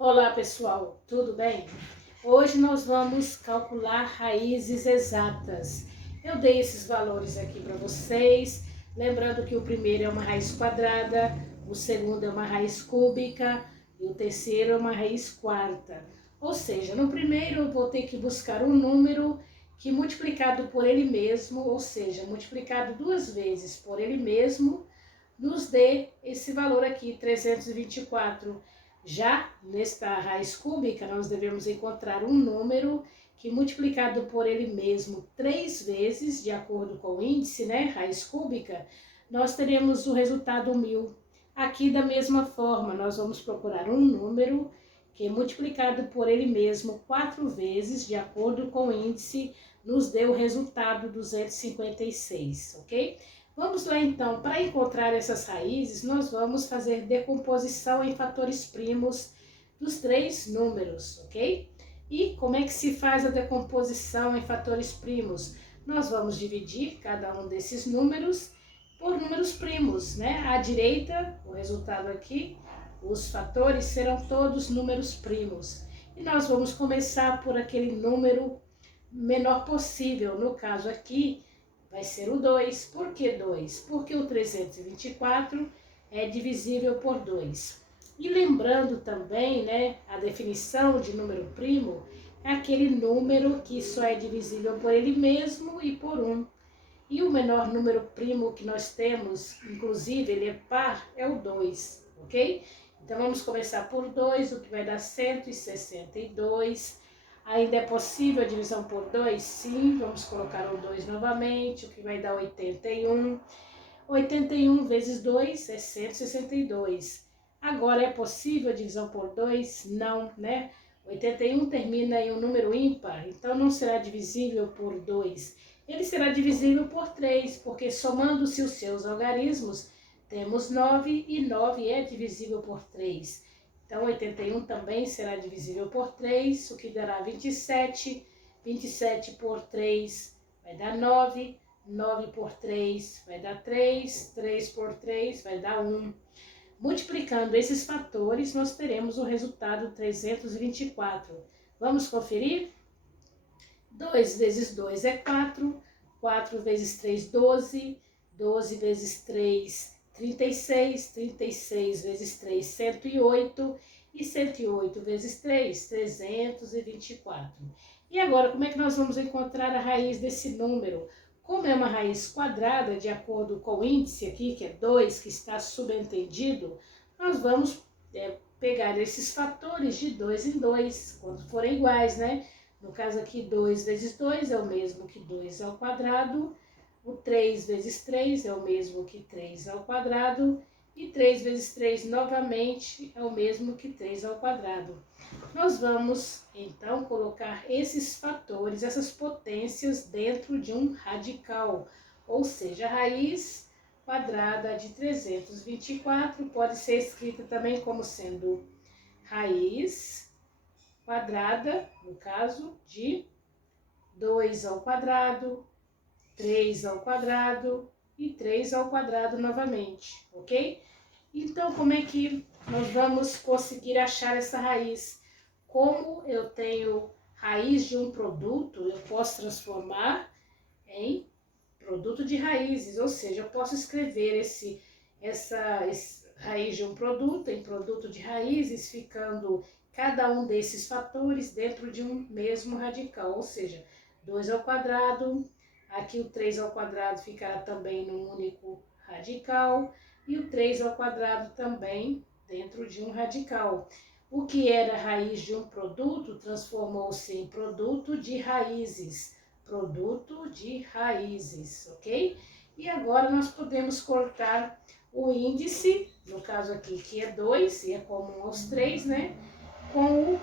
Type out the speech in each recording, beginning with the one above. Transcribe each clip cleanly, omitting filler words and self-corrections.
Olá pessoal, tudo bem? Hoje nós vamos calcular raízes exatas. Eu dei esses valores aqui para vocês, lembrando que o primeiro é uma raiz quadrada, o segundo é uma raiz cúbica e o terceiro é uma raiz quarta. Ou seja, no primeiro eu vou ter que buscar um número que multiplicado por ele mesmo, ou seja, multiplicado duas vezes por ele mesmo, nos dê esse valor aqui, 324. Já nesta raiz cúbica, nós devemos encontrar um número que multiplicado por ele mesmo 3 vezes, de acordo com o índice, né, raiz cúbica, nós teremos o resultado 1000. Aqui da mesma forma, nós vamos procurar um número que multiplicado por ele mesmo 4 vezes, de acordo com o índice, nos dê o resultado 256, ok? Vamos lá então, para encontrar essas raízes, nós vamos fazer decomposição em fatores primos dos três números, ok? E como é que se faz a decomposição em fatores primos? Nós vamos dividir cada um desses números por números primos, né? À direita, o resultado aqui, os fatores serão todos números primos. E nós vamos começar por aquele número menor possível, no caso aqui, vai ser o 2. Por que 2? Porque o 324 é divisível por 2. E lembrando também, né, a definição de número primo é aquele número que só é divisível por ele mesmo e por 1. E o menor número primo que nós temos, inclusive ele é par, é o 2, ok? Então vamos começar por 2, o que vai dar 162. Ainda é possível a divisão por 2? Sim, vamos colocar o 2 novamente, o que vai dar 81. 81 vezes 2 é 162. Agora, é possível a divisão por 2? Não, né? 81 termina em um número ímpar, então não será divisível por 2. Ele será divisível por 3, porque somando-se os seus algarismos, temos 9 e 9 é divisível por 3. Então, 81 também será divisível por 3, o que dará 27. 27 por 3 vai dar 9. 9 por 3 vai dar 3. 3 por 3 vai dar 1. Multiplicando esses fatores, nós teremos o resultado 324. Vamos conferir? 2 vezes 2 é 4. 4 vezes 3, 12. 12 vezes 3, 36, 36 vezes 3, 108 e 108 vezes 3, 324. E agora, como é que nós vamos encontrar a raiz desse número? Como é uma raiz quadrada, de acordo com o índice aqui, que é 2, que está subentendido, nós vamos pegar esses fatores de 2 em 2, quando forem iguais, né? No caso aqui, 2 vezes 2 é o mesmo que 2 ao quadrado, o 3 vezes 3 é o mesmo que 3 ao quadrado, e 3 vezes 3 novamente é o mesmo que 3 ao quadrado. Nós vamos, então, colocar esses fatores, essas potências dentro de um radical, ou seja, a raiz quadrada de 324 pode ser escrita também como sendo raiz quadrada, no caso, de 2 ao quadrado, 3 ao quadrado e 3 ao quadrado novamente, ok? Então, como é que nós vamos conseguir achar essa raiz? Como eu tenho raiz de um produto, eu posso transformar em produto de raízes, ou seja, eu posso escrever essa raiz de um produto em produto de raízes, ficando cada um desses fatores dentro de um mesmo radical, ou seja, 2 ao quadrado, aqui o 3 ao quadrado ficará também num único radical, e o 3 ao quadrado também dentro de um radical. O que era raiz de um produto transformou-se em produto de raízes. Produto de raízes, ok? E agora nós podemos cortar o índice, no caso aqui que é 2, e é comum aos 3, né? Com o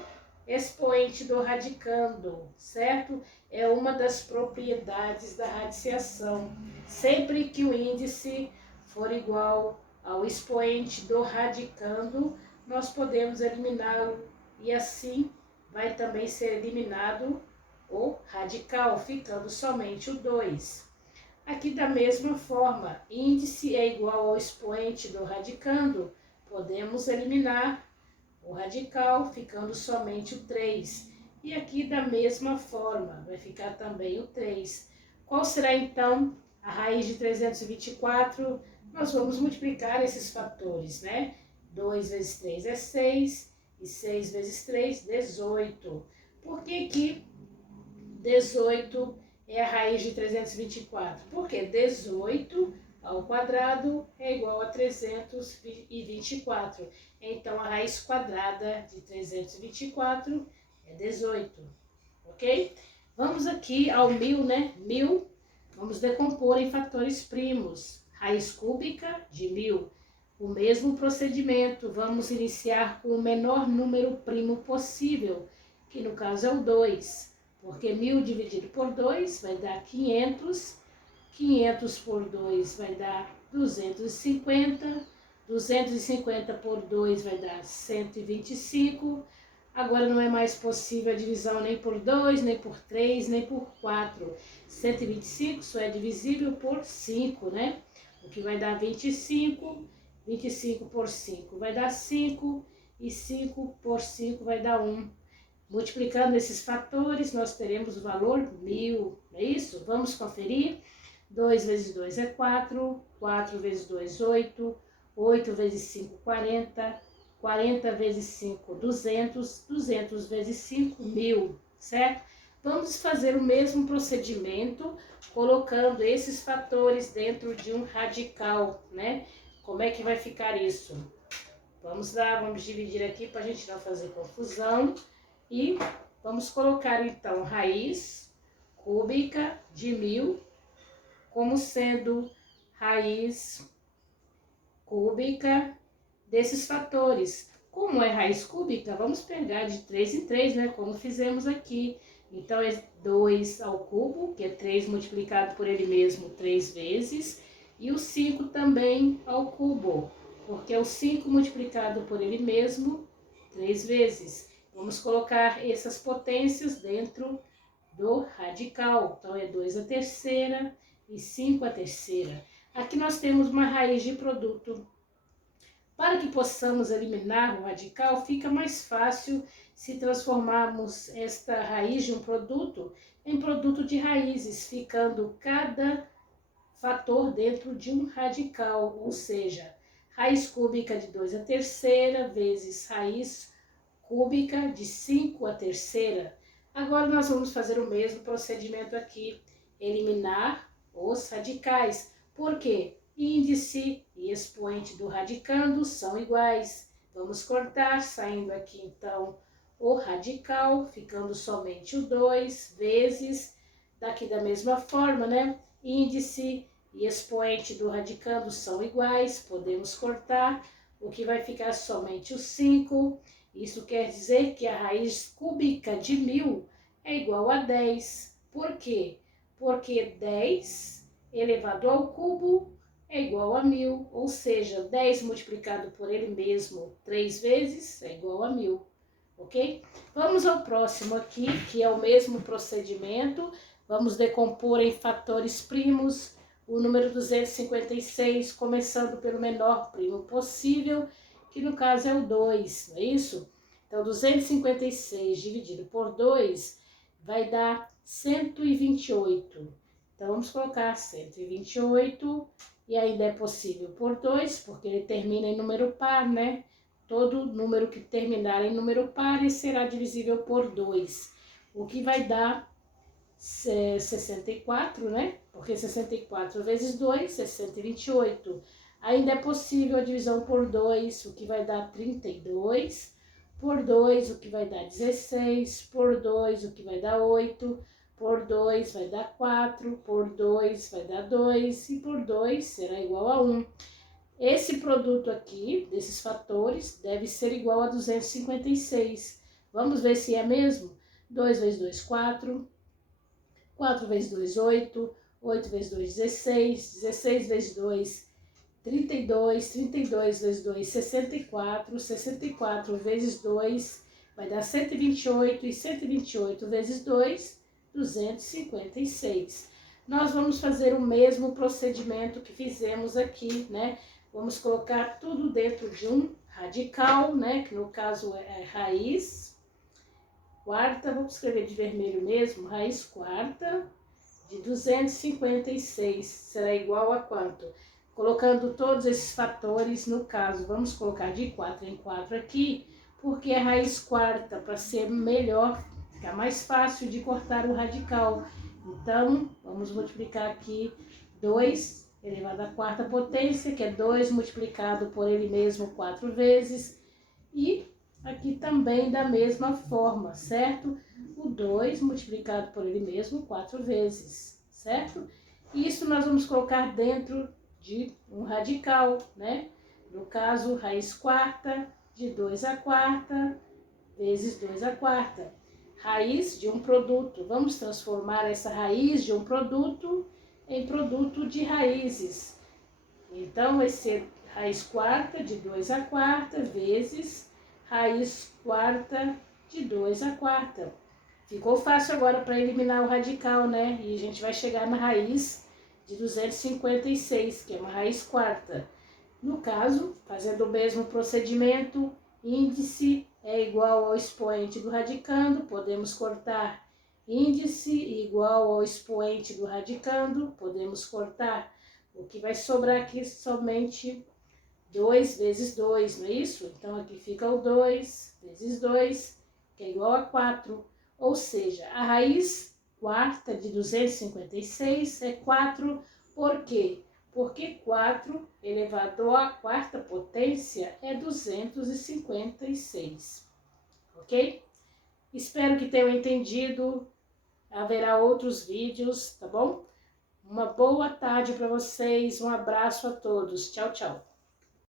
expoente do radicando, certo? É uma das propriedades da radiciação. Sempre que o índice for igual ao expoente do radicando, nós podemos eliminá-lo e assim vai também ser eliminado o radical, ficando somente o 2. Aqui da mesma forma, índice é igual ao expoente do radicando, podemos eliminar o radical, ficando somente o 3. E aqui da mesma forma, vai ficar também o 3. Qual será então a raiz de 324? Nós vamos multiplicar esses fatores, né? 2 vezes 3 é 6, e 6 vezes 3, 18. Por que que 18 é a raiz de 324? Porque 18 ao quadrado é igual a 324. Então, a raiz quadrada de 324 é 18, ok? Vamos aqui ao 1000, né? 1000, vamos decompor em fatores primos. Raiz cúbica de 1000. O mesmo procedimento, vamos iniciar com o menor número primo possível, que no caso é o 2, porque 1000 dividido por 2 vai dar 500, 500 por 2 vai dar 250, 250 por 2 vai dar 125. Agora não é mais possível a divisão nem por 2, nem por 3, nem por 4. 125 só é divisível por 5, né? O que vai dar 25, 25 por 5 vai dar 5, e 5 por 5 vai dar 1. Multiplicando esses fatores, nós teremos o valor 1000, não é isso? Vamos conferir? 2 vezes 2 é 4, 4 vezes 2, 8, 8 vezes 5, 40, 40 vezes 5, 200, 200 vezes 5, 1000, certo? Vamos fazer o mesmo procedimento, colocando esses fatores dentro de um radical, né? Como é que vai ficar isso? Vamos lá, vamos dividir aqui para a gente não fazer confusão. E vamos colocar então raiz cúbica de 1000 como sendo raiz cúbica desses fatores. Como é raiz cúbica, vamos pegar de 3 em 3, né? Como fizemos aqui. Então, é 2 ao cubo, que é 3 multiplicado por ele mesmo 3 vezes. E o 5 também ao cubo, porque é o 5 multiplicado por ele mesmo 3 vezes. Vamos colocar essas potências dentro do radical. Então, é 2 à terceira e 5 à terceira. Aqui nós temos uma raiz de produto. Para que possamos eliminar o radical, fica mais fácil se transformarmos esta raiz de um produto em produto de raízes, ficando cada fator dentro de um radical, ou seja, raiz cúbica de 2 à terceira vezes raiz cúbica de 5 à terceira. Agora nós vamos fazer o mesmo procedimento aqui, eliminar os radicais. Por quê? Índice e expoente do radicando são iguais. Vamos cortar, saindo aqui então o radical, ficando somente o 2 vezes, daqui da mesma forma, né? Índice e expoente do radicando são iguais, podemos cortar, o que vai ficar somente o 5. Isso quer dizer que a raiz cúbica de 1000 é igual a 10. Por quê? Porque 10 elevado ao cubo é igual a 1000, ou seja, 10 multiplicado por ele mesmo 3 vezes é igual a 1000, ok? Vamos ao próximo aqui, que é o mesmo procedimento. Vamos decompor em fatores primos o número 256, começando pelo menor primo possível, que no caso é o 2, não é isso? Então, 256 dividido por 2 vai dar 128. Então, vamos colocar 128, e ainda é possível por 2, porque ele termina em número par, né? Todo número que terminar em número par será divisível por 2, o que vai dar 64, né? Porque 64 vezes 2 é 128. Ainda é possível a divisão por 2, o que vai dar 32. Por 2, o que vai dar 16. Por 2, o que vai dar 8. Por 2 vai dar 4. Por 2 vai dar 2. E por 2 será igual a 1. Esse produto aqui, desses fatores, deve ser igual a 256. Vamos ver se é mesmo? 2 vezes 2, 4. 4 vezes 2, 8, 8 vezes 2, 16, 16 vezes 2, 32, 32 vezes 2, 64, 64 vezes 2 vai dar 128, e 128 vezes 2, 256. Nós vamos fazer o mesmo procedimento que fizemos aqui, né? Vamos colocar tudo dentro de um radical, né, que no caso é raiz quarta, vou escrever de vermelho mesmo, raiz quarta de 256, será igual a quanto? Colocando todos esses fatores, no caso, vamos colocar de 4 em 4 aqui, porque é raiz quarta, para ser melhor, ficar mais fácil de cortar o radical. Então, vamos multiplicar aqui 2 elevado à quarta potência, que é 2 multiplicado por ele mesmo 4 vezes, e aqui também da mesma forma, certo? O 2 multiplicado por ele mesmo 4 vezes, certo? Isso nós vamos colocar dentro de um radical, né? No caso, raiz quarta de 2 à quarta vezes 2 à quarta. Raiz de um produto. Vamos transformar essa raiz de um produto em produto de raízes. Então, vai ser raiz quarta de 2 à quarta vezes raiz quarta de 2 à quarta. Ficou fácil agora para eliminar o radical, né? E a gente vai chegar na raiz de 256, que é uma raiz quarta. No caso, fazendo o mesmo procedimento, índice é igual ao expoente do radicando, podemos cortar índice igual ao expoente do radicando, podemos cortar. O que vai sobrar aqui somente 2 vezes 2, não é isso? Então, aqui fica o 2 vezes 2, que é igual a 4. Ou seja, a raiz quarta de 256 é 4. Por quê? Porque 4 elevado à quarta potência é 256. Ok? Espero que tenham entendido. Haverá outros vídeos, tá bom? Uma boa tarde para vocês. Um abraço a todos. Tchau, tchau.